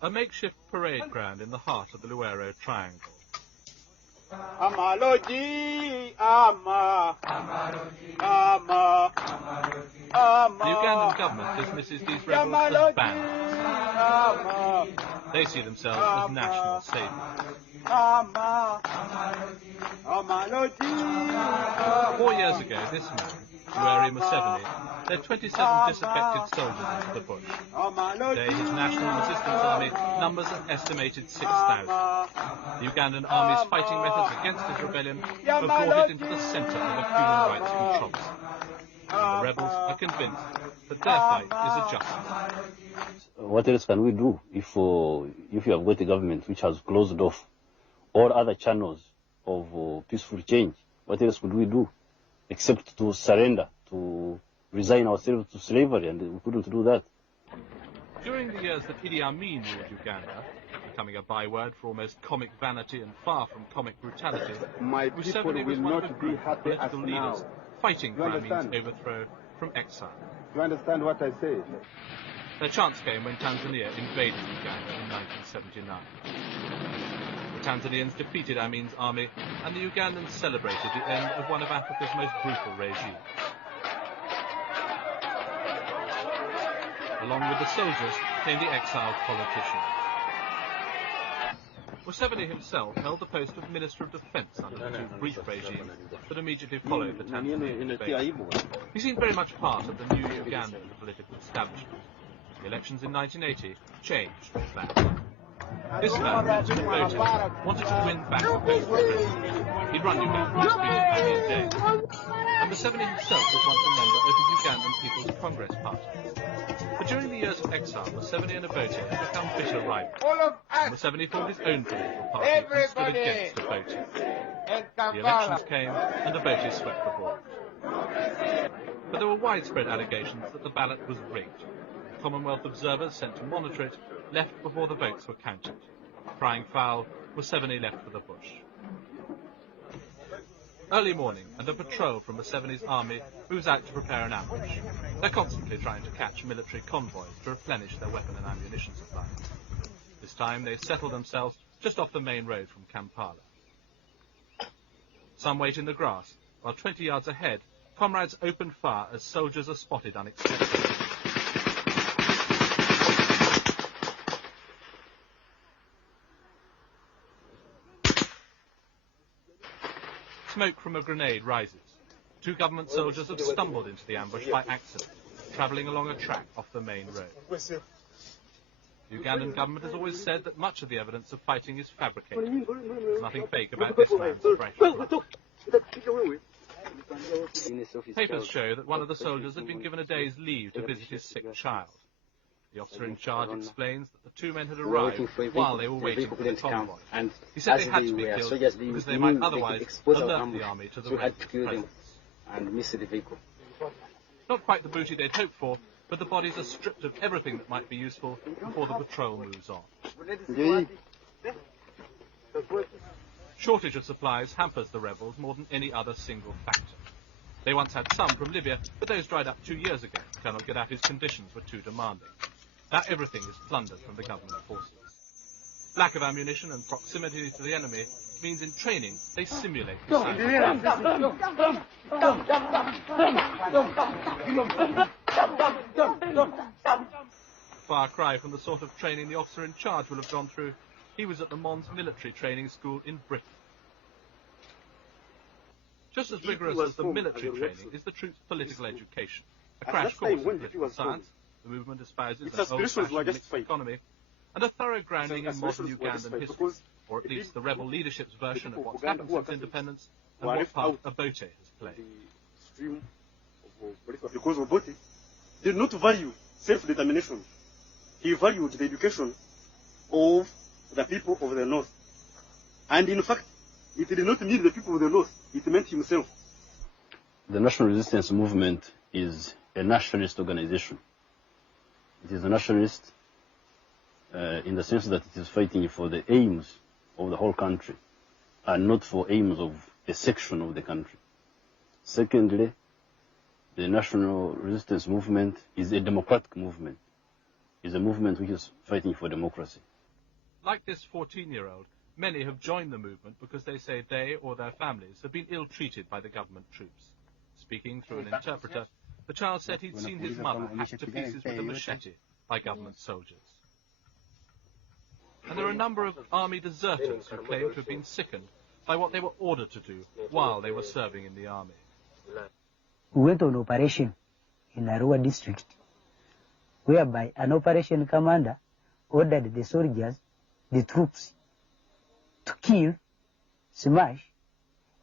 A makeshift parade ground in the heart of the Luero Triangle. The Ugandan government dismisses these rebels as bandits. They see themselves as national saviors. 4 years ago, this man, Dictator Museveni, led 27 disaffected soldiers into the bush. Today, his National Resistance Army numbers an estimated 6,000. The Ugandan army's fighting methods against this rebellion have brought it into the centre of a human rights controversy. And the rebels are convinced that their fight is a just one. What else can we do if you have got a government which has closed off all other channels of peaceful change? What else could we do except to surrender, to resign ourselves to slavery, and we couldn't do that. During the years that Idi Amin ruled Uganda, becoming a byword for almost comic vanity and far from comic brutality, Museveni was one of a group of political leaders fighting for Amin's overthrow from exile. Do you understand what I say? Their chance came when Tanzania invaded Uganda in 1979. The Tanzanians defeated Amin's army, and the Ugandans celebrated the end of one of Africa's most brutal regimes. Along with the soldiers came the exiled politicians. Museveni himself held the post of Minister of Defence under the two brief regimes that immediately followed the Tanzanian invasion. He seemed very much part of the new Ugandan political establishment. The elections in 1980 changed all that. This man, Mr. Voter, wanted to win back the post of president. He'd run Uganda in his days. And Museveni himself was once a member of the Ugandan People's Congress Party. But during the years of exile, Museveni and Obote had become bitter rivals. Museveni formed his own political party and stood against Obote. The elections came and Obote swept the board. But there were widespread allegations that the ballot was rigged. Commonwealth observers sent to monitor it left before the votes were counted. Crying foul, Museveni left for the bush. Early morning, and a patrol from Museveni's army moves out to prepare an ambush. They're constantly trying to catch military convoys to replenish their weapon and ammunition supplies. This time they settle themselves just off the main road from Kampala. Some wait in the grass, while 20 yards ahead, comrades open fire as soldiers are spotted unexpectedly. Smoke from a grenade rises. Two government soldiers have stumbled into the ambush by accident, travelling along a track off the main road. The Ugandan government has always said that much of the evidence of fighting is fabricated. There's nothing fake about this man's fresh blood. Papers show that one of the soldiers had been given a day's leave to visit his sick child. The officer in charge explains that the two men had arrived while they were waiting for the convoy. He said they had to be killed because they might otherwise alert the army to the rebels' presence. Not quite the booty they'd hoped for, but the bodies are stripped of everything that might be useful before the patrol moves on. Shortage of supplies hampers the rebels more than any other single factor. They once had some from Libya, but those dried up 2 years ago. Colonel Gaddafi's conditions were too demanding. Now everything is plundered from the government forces. Lack of ammunition and proximity to the enemy means in training they simulate the far cry from the sort of training the officer in charge will have gone through. He was at the Mons military training school in Britain. Just as rigorous as the military training is the troops' political education. A crash course in political science, the movement espouses an old-fashioned mixed economy, and a thorough grounding in modern Ugandan history, or at least the rebel leadership's version of what's happened since independence and what part Obote has played. Because Obote did not value self-determination. He valued the education of the people of the North. And in fact, it did not mean the people of the North, it meant himself. The National Resistance Movement is a nationalist organization. It is a nationalist in the sense that it is fighting for the aims of the whole country and not for aims of a section of the country. Secondly, the National Resistance Movement is a democratic movement. is a movement which is fighting for democracy. Like this 14-year-old, many have joined the movement because they say they or their families have been ill-treated by the government troops. Speaking through an interpreter, the child said he'd seen his mother hacked to pieces with a machete by government soldiers. And there are a number of army deserters who claim to have been sickened by what they were ordered to do while they were serving in the army. We went on operation in Arua district, whereby an operation commander ordered the soldiers, the troops, to kill, smash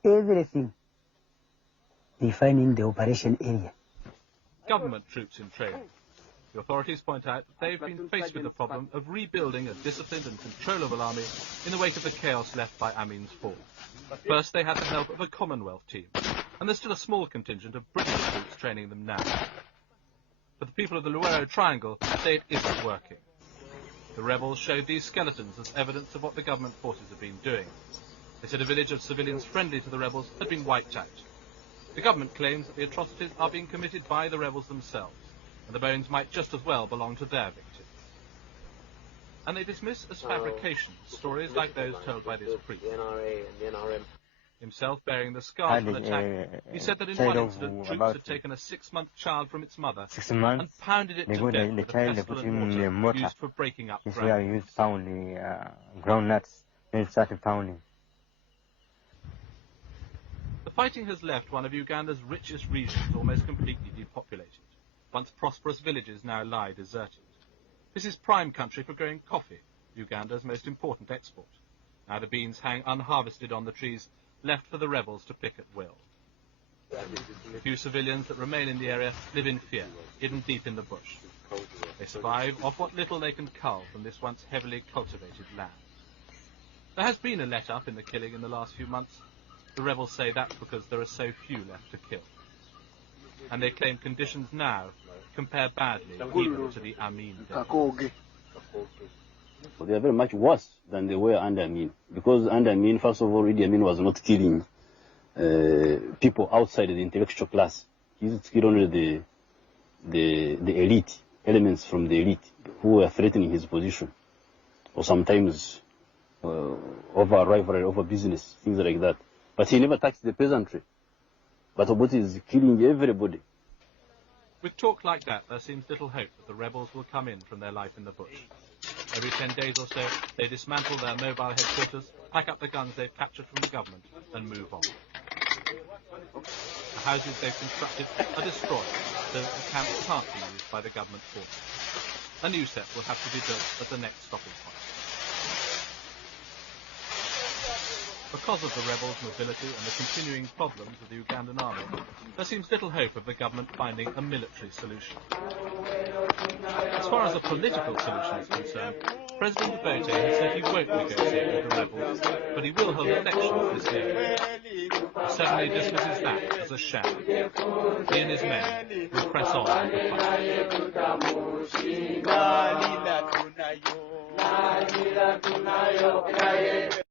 everything they find in the operation area. Government troops in training. The authorities point out that they've been faced with the problem of rebuilding a disciplined and controllable army in the wake of the chaos left by Amin's fall. First, they had the help of a Commonwealth team, and there's still a small contingent of British troops training them now. But the people of the Luero Triangle say it isn't working. The rebels showed these skeletons as evidence of what the government forces have been doing. They said a village of civilians friendly to the rebels had been wiped out. The government claims that the atrocities are being committed by the rebels themselves, and the bones might just as well belong to their victims. And they dismiss as fabrication stories like those told by this priest. Himself bearing the scars of an attack, he said that in one incident troops had taken a 6-month child from its mother and pounded it to death with a pestle and mortar used for breaking up ground. Groundnuts, then started pounding. The fighting has left one of Uganda's richest regions almost completely depopulated. Once prosperous villages now lie deserted. This is prime country for growing coffee, Uganda's most important export. Now the beans hang unharvested on the trees, left for the rebels to pick at will. The few civilians that remain in the area live in fear, hidden deep in the bush. They survive off what little they can cull from this once heavily cultivated land. There has been a let-up in the killing in the last few months. The rebels say that's because there are so few left to kill. And they claim conditions now compare badly even to the Amin days. They are very much worse than they were under Amin. Because under Amin, first of all, Idi Amin was not killing people outside the intellectual class. He used to kill only the elite, elements from the elite who were threatening his position. Or sometimes over rivalry, over business, things like that. But he never touched the peasantry. But Obote is killing everybody. With talk like that, there seems little hope that the rebels will come in from their life in the bush. Every 10 days or so, they dismantle their mobile headquarters, pack up the guns they've captured from the government, and move on. The houses they've constructed are destroyed, so that the camps can't be used by the government forces. A new set will have to be built at the next stopping point. Because of the rebels' mobility and the continuing problems of the Ugandan army, there seems little hope of the government finding a military solution. As far as a political solution is concerned, President Obote has said he won't negotiate with the rebels, but he will hold elections this year. He suddenly dismisses that as a sham. He and his men will press on with the fight.